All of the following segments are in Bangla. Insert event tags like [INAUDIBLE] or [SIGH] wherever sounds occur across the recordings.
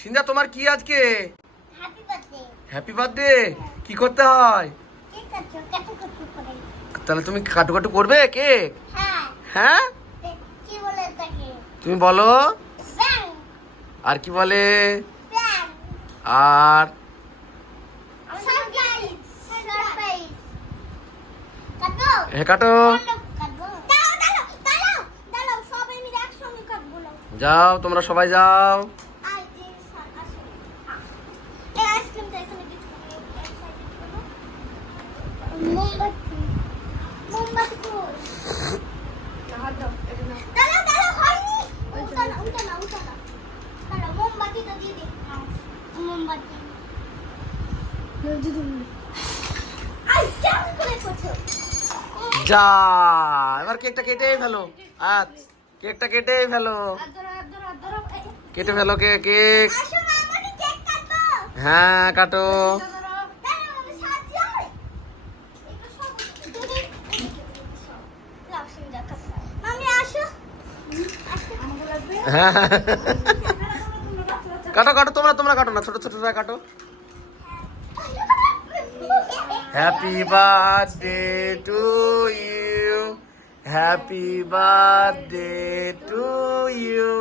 সিন্ধা তোমার কি আজকে? হ্যাপি বার্থডে কি করতে হয়? তাহলে তুমি কাটু কাটু করবে কেক হ্যাঁ। হ্যাঁ? কি তুমি বলো। আর কি বলে? আর? হ্যাঁ কাটো। যাও তোমরা সবাই যাও। যা এবার কেকটা কেটেই ফেলো। আচ্ছা কেকটা কেটেই ফেলো। কেটে ফেলো কেক। কেক হ্যাঁ কাটো। হ্যাঁ [LAUGHS] কাটো কাটো, তোমরা তোমরা কাটো না, ছোট ছোটরা কাটো। Happy birthday to you happy birthday to you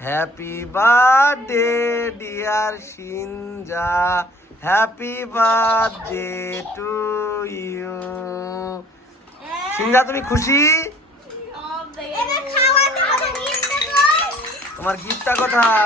happy birthday dear Sinja happy birthday to you Sinja তুমি খুশি? তোমার গিফটটা কোথায়?